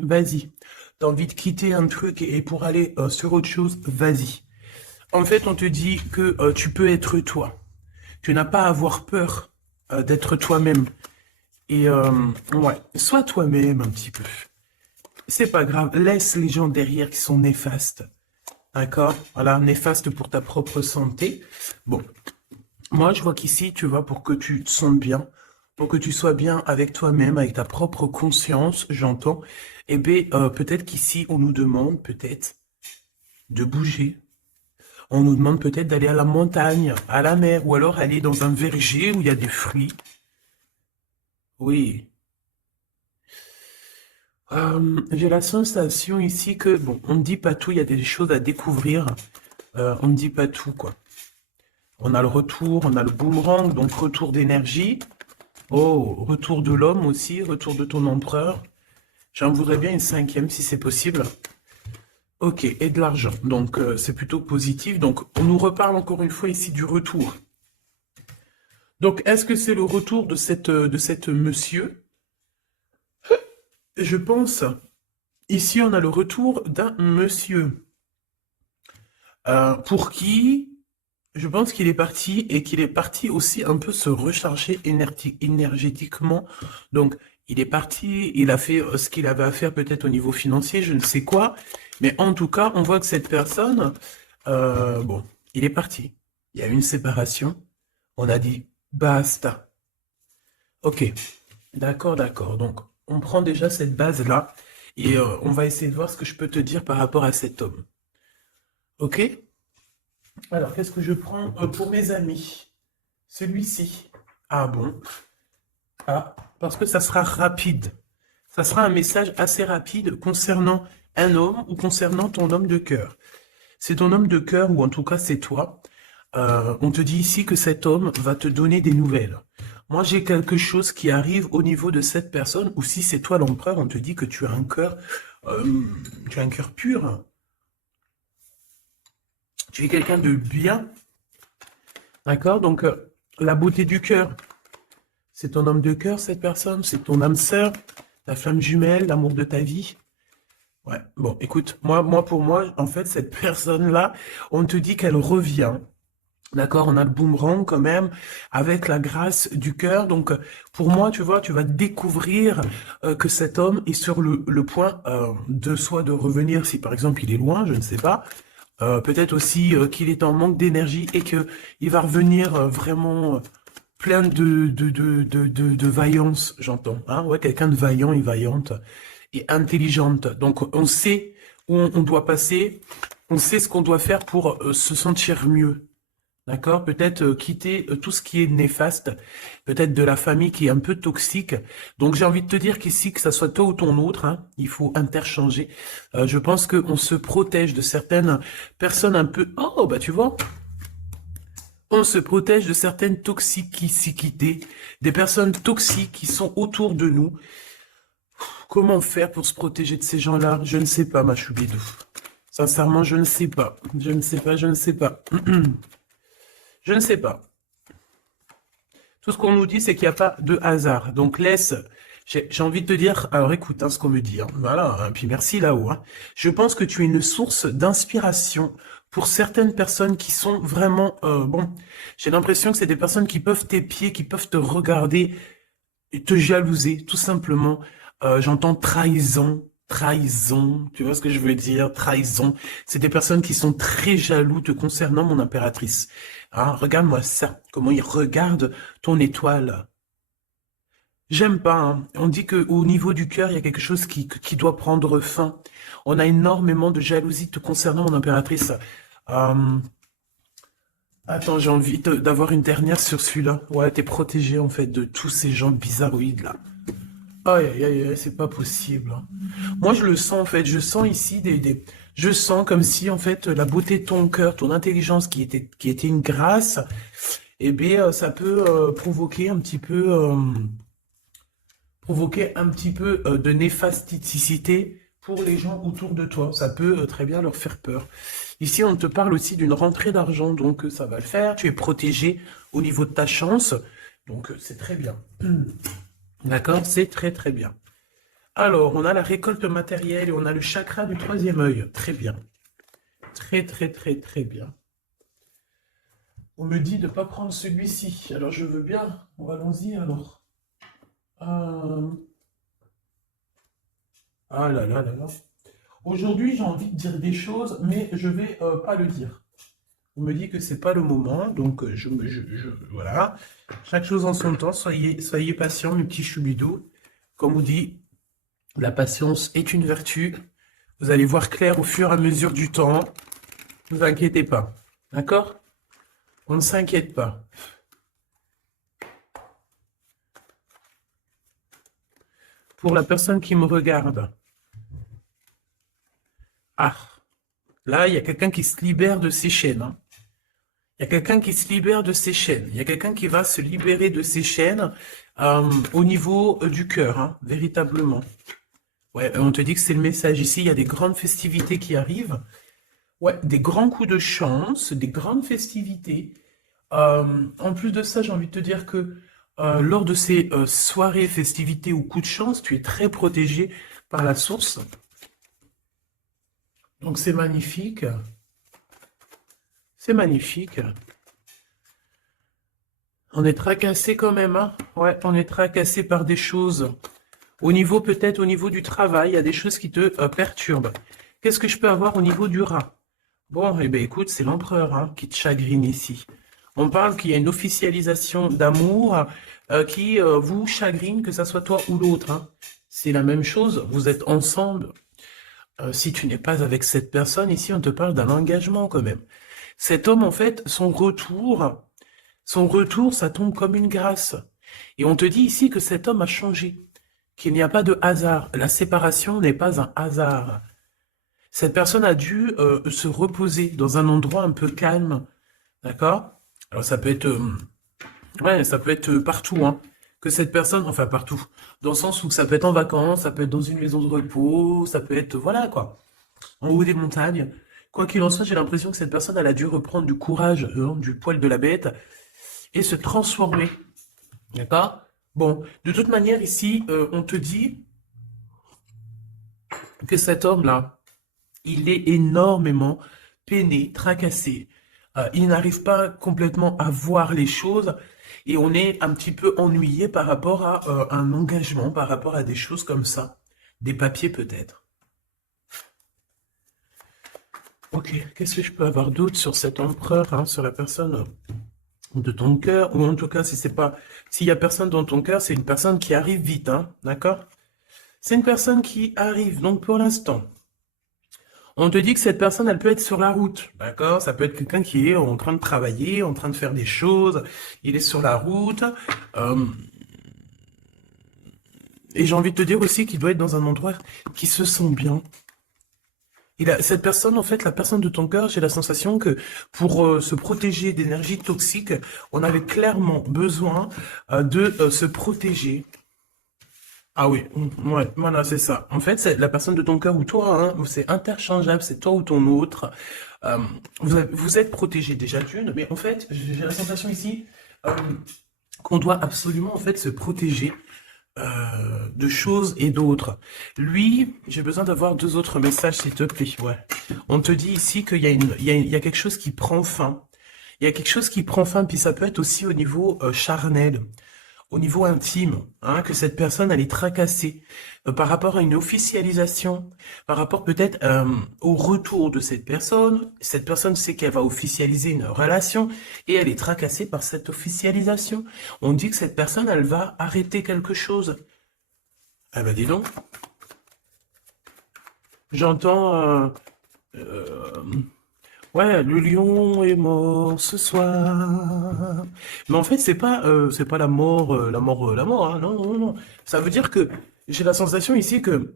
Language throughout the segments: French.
vas-y. T'as envie de quitter un truc et pour aller sur autre chose, vas-y. En fait, on te dit que tu peux être toi. Tu n'as pas à avoir peur d'être toi-même. Et ouais, sois toi-même un petit peu. C'est pas grave, laisse les gens derrière qui sont néfastes. D'accord? Voilà, néfastes pour ta propre santé. Bon, moi je vois qu'ici, tu vois, pour que tu te sentes bien, pour que tu sois bien avec toi-même, avec ta propre conscience, j'entends, eh bien, peut-être qu'ici, on nous demande peut-être de bouger. On nous demande peut-être d'aller à la montagne, à la mer, ou alors aller dans un verger où il y a des fruits. Oui. J'ai la sensation ici que, bon, on ne dit pas tout, il y a des choses à découvrir. On ne dit pas tout, quoi. On a le retour, on a le boomerang, donc retour d'énergie. Oh, retour de l'homme aussi, retour de ton empereur. J'en voudrais bien une cinquième si c'est possible. Ok, et de l'argent, donc c'est plutôt positif. Donc on nous reparle encore une fois ici du retour. Donc est-ce que c'est le retour de cette monsieur? Je pense, ici on a le retour d'un monsieur. Pour qui, je pense qu'il est parti et qu'il est parti aussi un peu se recharger énergétiquement. Donc, il est parti, il a fait ce qu'il avait à faire peut-être au niveau financier, je ne sais quoi. Mais en tout cas, on voit que cette personne, bon, il est parti. Il y a eu une séparation. On a dit basta. Ok, d'accord, d'accord. Donc, on prend déjà cette base-là et on va essayer de voir ce que je peux te dire par rapport à cet homme. Ok? Alors, qu'est-ce que je prends pour mes amis? Celui-ci. Ah bon? Ah, parce que ça sera rapide. Ça sera un message assez rapide concernant un homme ou concernant ton homme de cœur. C'est ton homme de cœur, ou en tout cas c'est toi. On te dit ici que cet homme va te donner des nouvelles. Moi, j'ai quelque chose qui arrive au niveau de cette personne, ou si c'est toi l'empereur, on te dit que euh, tu as un cœur pur. Tu es quelqu'un de bien, d'accord? Donc, la beauté du cœur, c'est ton homme de cœur, cette personne, c'est ton âme sœur, ta flamme jumelle, l'amour de ta vie. Ouais, bon, écoute, pour moi, en fait, cette personne-là, on te dit qu'elle revient. D'accord, on a le boomerang quand même, avec la grâce du cœur. Donc, pour moi, tu vois, tu vas découvrir que cet homme est sur le point de soit de revenir, si par exemple il est loin, je ne sais pas. Peut-être aussi qu'il est en manque d'énergie et que il va revenir vraiment plein de vaillance, j'entends. Hein, ouais, quelqu'un de vaillant et vaillante et intelligente. Donc, on sait où on doit passer, on sait ce qu'on doit faire pour se sentir mieux. D'accord? Peut-être quitter tout ce qui est néfaste, peut-être de la famille qui est un peu toxique. Donc j'ai envie de te dire qu'ici, que ça soit toi ou ton autre, hein, il faut interchanger. Je pense qu'on se protège de certaines personnes un peu... Oh, bah tu vois, on se protège de certaines toxicités, des personnes toxiques qui sont autour de nous. Comment faire pour se protéger de ces gens-là? Je ne sais pas, ma choubidou. Sincèrement, je ne sais pas. Je ne sais pas, je ne sais pas. Je ne sais pas. Tout ce qu'on nous dit, c'est qu'il n'y a pas de hasard. Donc laisse, j'ai envie de te dire, alors écoute hein, ce qu'on me dit. Hein. Voilà, hein, puis merci là-haut. Hein. Je pense que tu es une source d'inspiration pour certaines personnes qui sont vraiment, bon, j'ai l'impression que c'est des personnes qui peuvent t'épier, qui peuvent te regarder et te jalouser, tout simplement. J'entends trahison, trahison, tu vois ce que je veux dire, trahison. C'est des personnes qui sont très jaloux te concernant, mon impératrice. Hein, regarde-moi ça, comment ils regardent ton étoile. J'aime pas, hein. On dit que au niveau du cœur, il y a quelque chose qui doit prendre fin. On a énormément de jalousie te concernant, mon impératrice. Euh, Attends, j'ai envie d'avoir une dernière sur celui-là. Ouais, t'es protégé en fait de tous ces gens bizarroïdes là. Aïe, aïe, aïe, aïe, c'est pas possible. Hein. Moi, je le sens, en fait. Je sens ici je sens comme si, en fait, la beauté de ton cœur, ton intelligence qui était une grâce, eh bien, ça peut provoquer un petit peu de néfasticité pour les gens autour de toi. Ça peut très bien leur faire peur. Ici, on te parle aussi d'une rentrée d'argent, donc ça va le faire. Tu es protégé au niveau de ta chance, donc c'est très bien. D'accord? C'est très, très bien. Alors, on a la récolte matérielle et on a le chakra du troisième œil. Très bien. Très, très, très, très bien. On me dit de ne pas prendre celui-ci. Alors, je veux bien. Allons-y, alors. Euh, Ah là là là là. Aujourd'hui, j'ai envie de dire des choses, mais je vais pas le dire. On me dit que c'est pas le moment, donc voilà. Chaque chose en son temps. Soyez patient, mes petits choubidous. Comme on dit, la patience est une vertu. Vous allez voir clair au fur et à mesure du temps. Ne vous inquiétez pas. D'accord? On ne s'inquiète pas. Pour la personne qui me regarde. Ah, là, il y a quelqu'un qui se libère de ses chaînes. Hein. Il y a quelqu'un qui se libère de ses chaînes. Il y a quelqu'un qui va se libérer de ses chaînes au niveau du cœur, hein, véritablement. Ouais, on te dit que c'est le message ici. Il y a des grandes festivités qui arrivent. Ouais, des grands coups de chance, des grandes festivités. En plus de ça, j'ai envie de te dire que lors de ces soirées, festivités ou coups de chance, tu es très protégé par la source. Donc c'est magnifique. C'est magnifique. On est tracassé quand même, hein? Ouais, on est tracassé par des choses. Au niveau, peut-être au niveau du travail, il y a des choses qui te perturbent. Qu'est-ce que je peux avoir au niveau du rat? Bon, eh bien écoute, c'est l'empereur hein, qui te chagrine ici. On parle qu'il y a une officialisation d'amour qui vous chagrine, que ça soit toi ou l'autre. Hein. C'est la même chose, vous êtes ensemble. Si tu n'es pas avec cette personne, ici on te parle d'un engagement quand même. Cet homme, en fait, son retour, ça tombe comme une grâce. Et on te dit ici que cet homme a changé, qu'il n'y a pas de hasard. La séparation n'est pas un hasard. Cette personne a dû se reposer dans un endroit un peu calme, d'accord? Alors ça peut être, ouais, ça peut être partout, hein. Que cette personne, enfin partout, dans le sens où ça peut être en vacances, ça peut être dans une maison de repos, ça peut être, voilà quoi, en haut des montagnes. Quoi qu'il en soit, j'ai l'impression que cette personne, elle a dû reprendre du courage, du poil de la bête, et se transformer, d'accord? Bon, de toute manière, ici, on te dit que cet homme-là, il est énormément peiné, tracassé. Il n'arrive pas complètement à voir les choses et on est un petit peu ennuyé par rapport à un engagement, par rapport à des choses comme ça. Des papiers peut-être. Ok, qu'est-ce que je peux avoir d'autre sur cet empereur, hein, sur la personne de ton cœur, ou en tout cas, si c'est pas, s'il y a personne dans ton cœur, c'est une personne qui arrive vite, hein, d'accord? C'est une personne qui arrive, donc pour l'instant. On te dit que cette personne, elle peut être sur la route, d'accord? Ça peut être quelqu'un qui est en train de travailler, en train de faire des choses, il est sur la route. Et j'ai envie de te dire aussi qu'il doit être dans un endroit qui se sent bien. Cette personne, en fait, la personne de ton cœur, j'ai la sensation que pour se protéger d'énergie toxique, on avait clairement besoin de se protéger. Ah oui, ouais, voilà, c'est ça. En fait, c'est la personne de ton cœur ou toi, hein, c'est interchangeable, c'est toi ou ton autre. Euh, vous êtes protégé déjà d'une, mais en fait, j'ai la sensation ici qu'on doit absolument en fait se protéger de choses et d'autres. Lui, j'ai besoin d'avoir deux autres messages, s'il te plaît. Ouais. On te dit ici qu'il y a il y a quelque chose qui prend fin. Il y a quelque chose qui prend fin, puis ça peut être aussi au niveau charnel, au niveau intime, hein, que cette personne, elle est tracassée par rapport à une officialisation, par rapport peut-être au retour de cette personne. Cette personne sait qu'elle va officialiser une relation et elle est tracassée par cette officialisation. On dit que cette personne, elle va arrêter quelque chose. Ah ben dis donc, j'entends... ouais, le lion est mort ce soir. Mais en fait, c'est pas la mort, la mort, hein. Non, non, non. Ça veut dire que j'ai la sensation ici que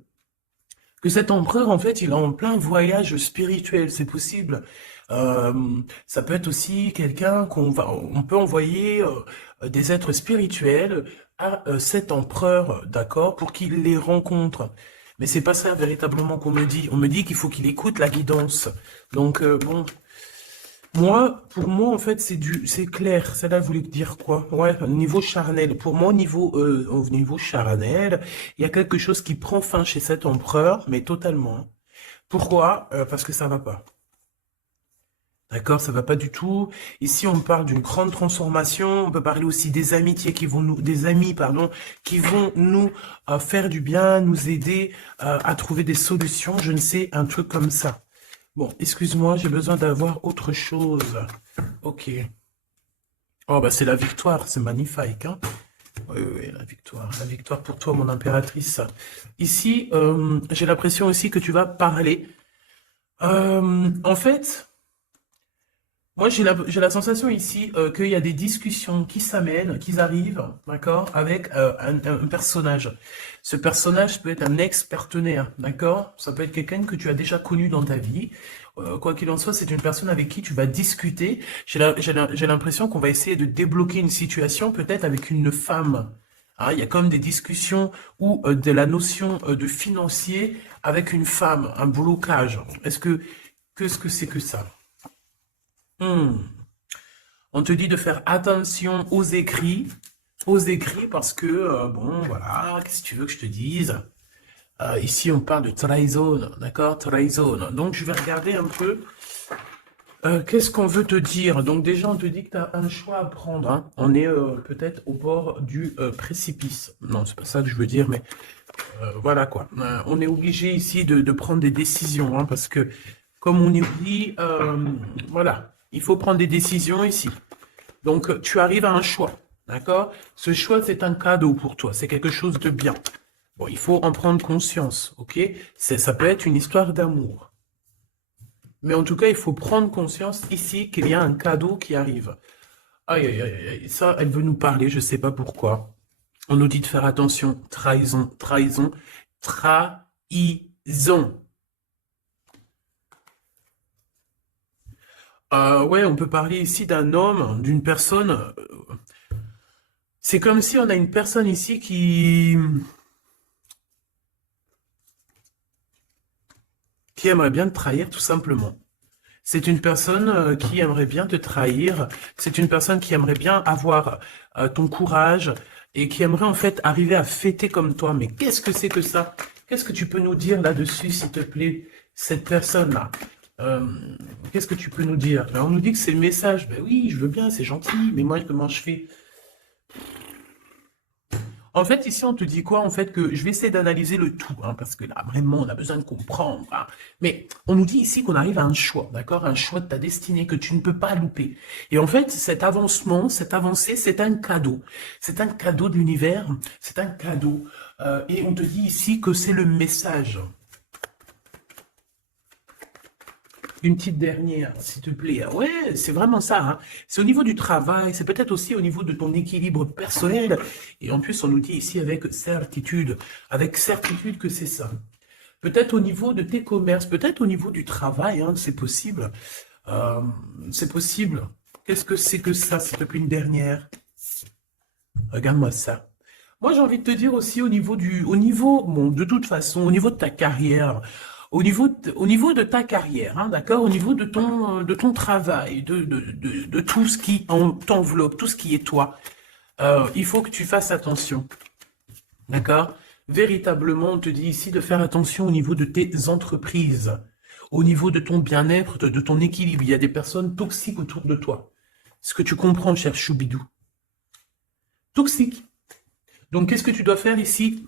cet empereur, en fait, il est en plein voyage spirituel. C'est possible. Euh, Ça peut être aussi quelqu'un on peut envoyer des êtres spirituels à cet empereur, d'accord, pour qu'il les rencontre. Mais c'est pas ça véritablement qu'on me dit. On me dit qu'il faut qu'il écoute la guidance. Donc bon. Moi, pour moi, en fait, c'est clair. Celle-là voulait dire quoi? Ouais, au niveau charnel. Pour moi, au niveau charnel, il y a quelque chose qui prend fin chez cet empereur, mais totalement. Pourquoi? Parce que ça va pas. D'accord, ça va pas du tout. Ici, on parle d'une grande transformation. On peut parler aussi des amitiés des amis, pardon, qui vont nous faire du bien, nous aider à trouver des solutions. Je ne sais, un truc comme ça. Bon, excuse-moi, j'ai besoin d'avoir autre chose. Ok. Oh, bah c'est la victoire, c'est magnifique, hein? Oui, oui, oui, la victoire pour toi, mon impératrice. Ici, j'ai l'impression aussi que tu vas parler. En fait, moi, j'ai la sensation ici qu'il y a des discussions qui s'amènent, qui arrivent, d'accord, avec un personnage. Ce personnage peut être un ex-partenaire, d'accord? Ça peut être quelqu'un que tu as déjà connu dans ta vie. Quoi qu'il en soit, c'est une personne avec qui tu vas discuter. J'ai l'impression qu'on va essayer de débloquer une situation, peut-être avec une femme. Hein, il y a comme des discussions ou de la notion de financier avec une femme, un blocage. Qu'est-ce que c'est que ça? Hmm. On te dit de faire attention aux écrits parce que, bon, voilà, qu'est-ce que tu veux que je te dise? Ici, on parle de trahison, d'accord? Trahison. Donc, je vais regarder un peu, qu'est-ce qu'on veut te dire? Donc, déjà, on te dit que tu as un choix à prendre, hein. On est peut-être au bord du précipice. Non, c'est pas ça que je veux dire, mais voilà quoi. On est obligé ici de prendre des décisions, hein, parce que, comme on est dit, voilà, il faut prendre des décisions ici. Donc, tu arrives à un choix, d'accord? Ce choix, c'est un cadeau pour toi, c'est quelque chose de bien. Bon, il faut en prendre conscience, ok? Ça peut être une histoire d'amour. Mais en tout cas, il faut prendre conscience ici qu'il y a un cadeau qui arrive. Aïe, aïe, aïe, aïe, ça, elle veut nous parler, je ne sais pas pourquoi. On nous dit de faire attention, trahison, trahison, trahison. Ouais, on peut parler ici d'un homme, d'une personne. C'est comme si on a une personne ici qui aimerait bien te trahir, tout simplement. C'est une personne qui aimerait bien te trahir. C'est une personne qui aimerait bien avoir ton courage et qui aimerait en fait arriver à fêter comme toi. Mais qu'est-ce que c'est que ça? Qu'est-ce que tu peux nous dire là-dessus, s'il te plaît, cette personne-là? Euh, Qu'est-ce que tu peux nous dire? Ben, on nous dit que c'est le message. Ben oui, je veux bien, c'est gentil, mais moi, comment je fais? En fait, ici, on te dit quoi? En fait, que je vais essayer d'analyser le tout, hein, parce que là, vraiment, on a besoin de comprendre, hein. Mais on nous dit ici qu'on arrive à un choix, d'accord? Un choix de ta destinée que tu ne peux pas louper. Et en fait, cet avancement, cette avancée, c'est un cadeau. C'est un cadeau de l'univers, c'est un cadeau. Et on te dit ici que c'est le message. Une petite dernière, s'il te plaît. Ouais, c'est vraiment ça, hein. C'est au niveau du travail, c'est peut-être aussi au niveau de ton équilibre personnel. Et en plus, on nous dit ici avec certitude que c'est ça. Peut-être au niveau de tes commerces, peut-être au niveau du travail, hein, c'est possible. Euh, c'est possible. Qu'est-ce que c'est que ça, s'il te plaît, une dernière? Regarde-moi ça. Moi, j'ai envie de te dire aussi bon, de toute façon, au niveau de ta carrière, au niveau de ta carrière, hein, d'accord, au niveau de ton travail, de tout ce qui t'enveloppe, tout ce qui est toi, il faut que tu fasses attention, d'accord? Véritablement, on te dit ici de faire attention au niveau de tes entreprises, au niveau de ton bien-être, de ton équilibre. Il y a des personnes toxiques autour de toi. Ce que tu comprends, cher Choubidou. Toxiques. Donc, qu'est-ce que tu dois faire ici?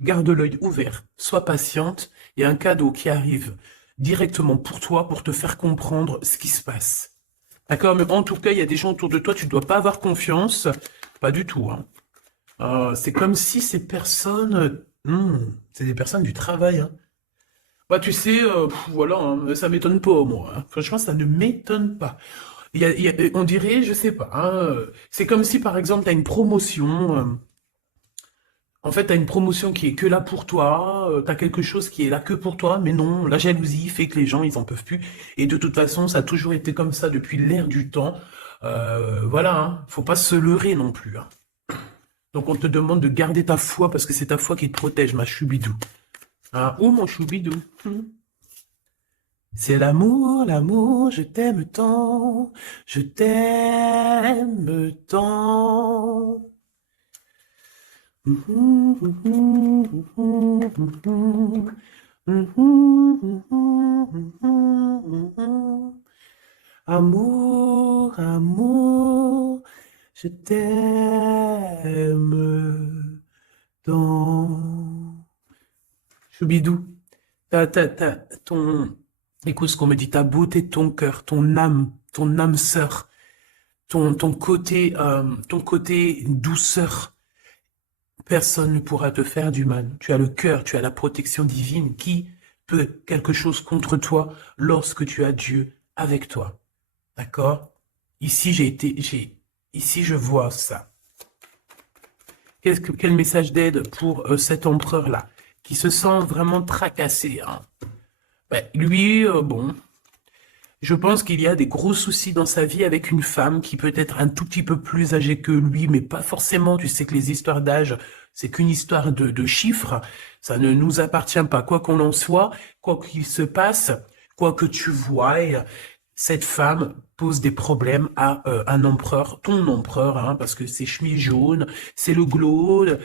Garde l'œil ouvert, sois patiente, il y a un cadeau qui arrive directement pour toi pour te faire comprendre ce qui se passe. D'accord? Mais en tout cas, il y a des gens autour de toi, tu ne dois pas avoir confiance. Pas du tout, hein. C'est comme si ces personnes... c'est des personnes du travail, hein. Bah, tu sais, voilà, hein, ça m'étonne pas, moi, hein. Franchement, ça ne m'étonne pas. On dirait, je sais pas, hein, c'est comme si, par exemple, tu as une promotion... En fait, tu as une promotion qui est que là pour toi, tu as quelque chose qui est là que pour toi, mais non, la jalousie fait que les gens, ils en peuvent plus. Et de toute façon, ça a toujours été comme ça depuis l'ère du temps. Voilà, hein, faut pas se leurrer non plus, hein. Donc on te demande de garder ta foi parce que c'est ta foi qui te protège, ma choubidou. Ah, oh mon choubidou. C'est l'amour, je t'aime tant, je t'aime tant. Amour, amour, je t'aime tant. Choubidou, ton, écoute ce qu'on me dit, ta beauté, ton cœur, ton âme sœur, ton côté douceur, personne ne pourra te faire du mal. Tu as le cœur, tu as la protection divine. Qui peut quelque chose contre toi lorsque tu as Dieu avec toi? D'accord? Ici, ici, je vois ça. Quel message d'aide pour cet empereur-là, qui se sent vraiment tracassé, hein? Ben, lui, bon, je pense qu'il y a des gros soucis dans sa vie avec une femme qui peut être un tout petit peu plus âgée que lui, mais pas forcément. Tu sais que les histoires d'âge, c'est qu'une histoire de chiffres. Ça ne nous appartient pas. Quoi qu'on en soit, quoi qu'il se passe, quoi que tu voies, cette femme pose des problèmes à un empereur, ton empereur, hein, parce que c'est chemise jaune, c'est le glaude.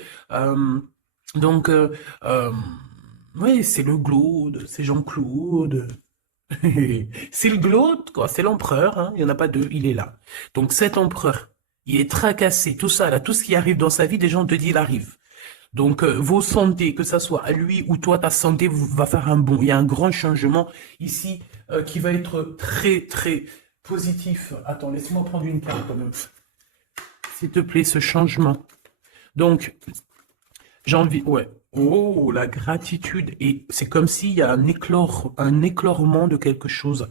Donc, oui, c'est le glaude, c'est Jean-Claude. C'est le glaude, quoi, c'est l'empereur, hein, il n'y en a pas deux, il est là. Donc cet empereur, il est tracassé, tout ça, là, tout ce qui arrive dans sa vie, des gens te disent, il arrive. Donc vos santé, que ça soit à lui ou toi, ta santé va faire un bond. Il y a un grand changement ici qui va être très, très positif. Attends, laisse-moi prendre une carte quand même. S'il te plaît, ce changement. Donc, j'ai envie, ouais. Oh, la gratitude. Et c'est comme s'il y a un éclorement de quelque chose.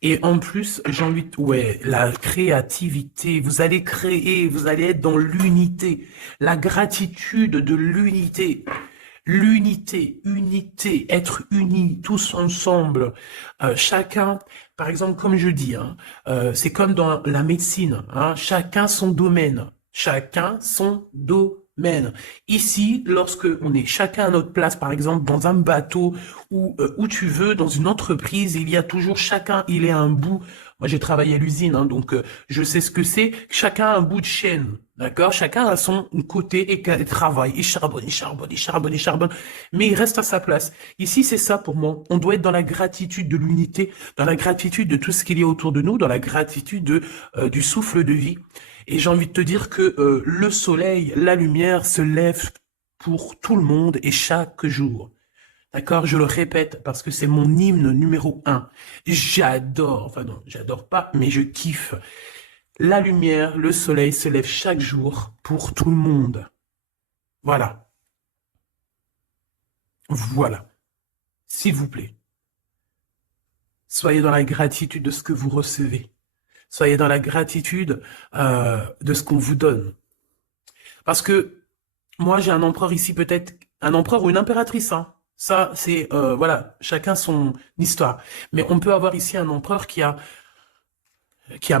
Et en plus, j'ai envie de, ouais, la créativité. Vous allez créer, vous allez être dans l'unité. La gratitude de l'unité. L'unité, unité, être unis, tous ensemble. Chacun, par exemple, comme je dis, hein, c'est comme dans la médecine, hein, chacun son domaine. Chacun son domaine. Ici, lorsque on est chacun à notre place, par exemple, dans un bateau ou où tu veux, dans une entreprise, il y a toujours chacun, il est à un bout. Moi, j'ai travaillé à l'usine, hein, donc je sais ce que c'est. Chacun a un bout de chaîne, d'accord? Chacun a son côté et travaille, il charbonne, il charbonne, il charbonne, il charbonne, mais il reste à sa place. Ici, c'est ça pour moi. On doit être dans la gratitude de l'unité, dans la gratitude de tout ce qu'il y a autour de nous, dans la gratitude du souffle de vie. Et j'ai envie de te dire que le soleil, la lumière se lève pour tout le monde et chaque jour. D'accord? Je le répète parce que c'est mon hymne numéro 1. J'adore, enfin non, j'adore pas, mais je kiffe. La lumière, le soleil se lève chaque jour pour tout le monde. Voilà. Voilà. S'il vous plaît. Soyez dans la gratitude de ce que vous recevez. Soyez dans la gratitude de ce qu'on vous donne. Parce que moi, j'ai un empereur ici, peut-être un empereur ou une impératrice, hein. Ça, c'est, voilà, chacun son histoire. Mais on peut avoir ici un empereur qui a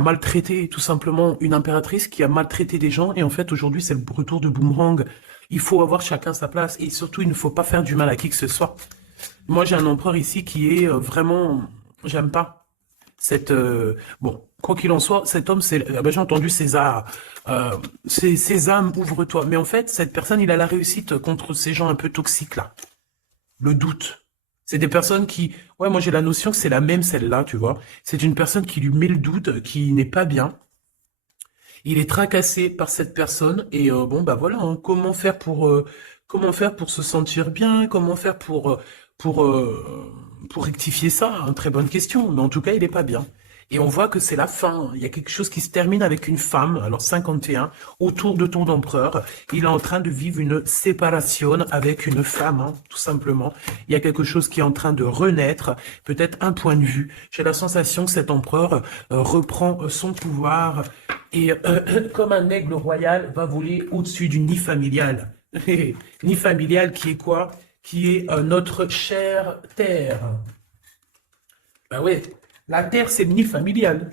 maltraité tout simplement une impératrice, qui a maltraité des gens, et en fait, aujourd'hui, c'est le retour de boomerang. Il faut avoir chacun sa place, et surtout, il ne faut pas faire du mal à qui que ce soit. Moi, j'ai un empereur ici qui est vraiment... J'aime pas cette... bon, quoi qu'il en soit, cet homme, c'est... ah ben, j'ai entendu César. C'est Sésame, ouvre-toi. Mais en fait, cette personne, il a la réussite contre ces gens un peu toxiques, là. Le doute. C'est des personnes qui... Ouais, moi, j'ai la notion que c'est la même, celle-là, tu vois. C'est une personne qui lui met le doute, qui n'est pas bien. Il est tracassé par cette personne. Et bon, bah voilà, hein, comment faire pour se sentir bien? Comment faire pour, pour rectifier ça? Hein, très bonne question. Mais en tout cas, il n'est pas bien. Et on voit que c'est la fin. Il y a quelque chose qui se termine avec une femme, alors 51, autour de ton empereur. Il est en train de vivre une séparation avec une femme, hein, tout simplement. Il y a quelque chose qui est en train de renaître, peut-être un point de vue. J'ai la sensation que cet empereur reprend son pouvoir et, comme un aigle royal, va voler au-dessus du nid familial. Nid familial qui est quoi? Qui est notre chère terre. Ben ouais, la terre, c'est le nid familial.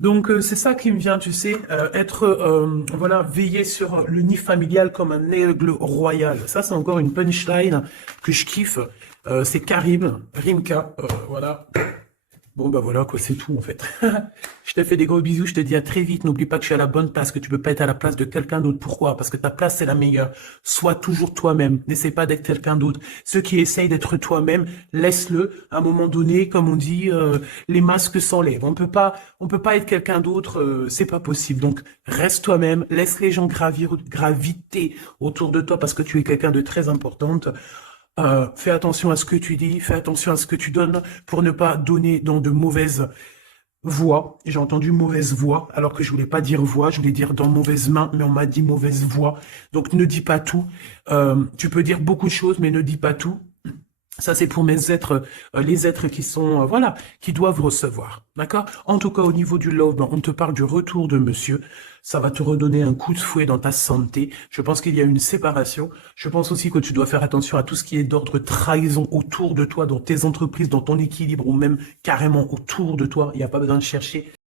Donc c'est ça qui me vient, tu sais, être, voilà, veiller sur le nid familial comme un aigle royal. Ça, c'est encore une punchline que je kiffe. C'est Karim, Rimka, voilà. Bon, bah voilà, quoi, c'est tout, en fait. Je te fais des gros bisous, je te dis à très vite. N'oublie pas que je suis à la bonne place, que tu peux pas être à la place de quelqu'un d'autre. Pourquoi? Parce que ta place, c'est la meilleure. Sois toujours toi-même. N'essaie pas d'être quelqu'un d'autre. Ceux qui essayent d'être toi-même, laisse-le. À un moment donné, comme on dit, les masques s'enlèvent. On peut pas être quelqu'un d'autre, c'est pas possible. Donc, reste toi-même. Laisse les gens graviter autour de toi parce que tu es quelqu'un de très importante. Fais attention à ce que tu dis, fais attention à ce que tu donnes pour ne pas donner dans de mauvaises voix. J'ai entendu mauvaise voix, alors que je voulais pas dire voix, je voulais dire dans mauvaise main, mais on m'a dit mauvaise voix. Donc ne dis pas tout. Tu peux dire beaucoup de choses, mais ne dis pas tout. Ça, c'est pour mes êtres, les êtres qui sont, voilà, qui doivent recevoir. D'accord? En tout cas, au niveau du love, ben, on te parle du retour de monsieur. Ça va te redonner un coup de fouet dans ta santé. Je pense qu'il y a une séparation. Je pense aussi que tu dois faire attention à tout ce qui est d'ordre trahison autour de toi, dans tes entreprises, dans ton équilibre, ou même carrément autour de toi. Il n'y a pas besoin de chercher.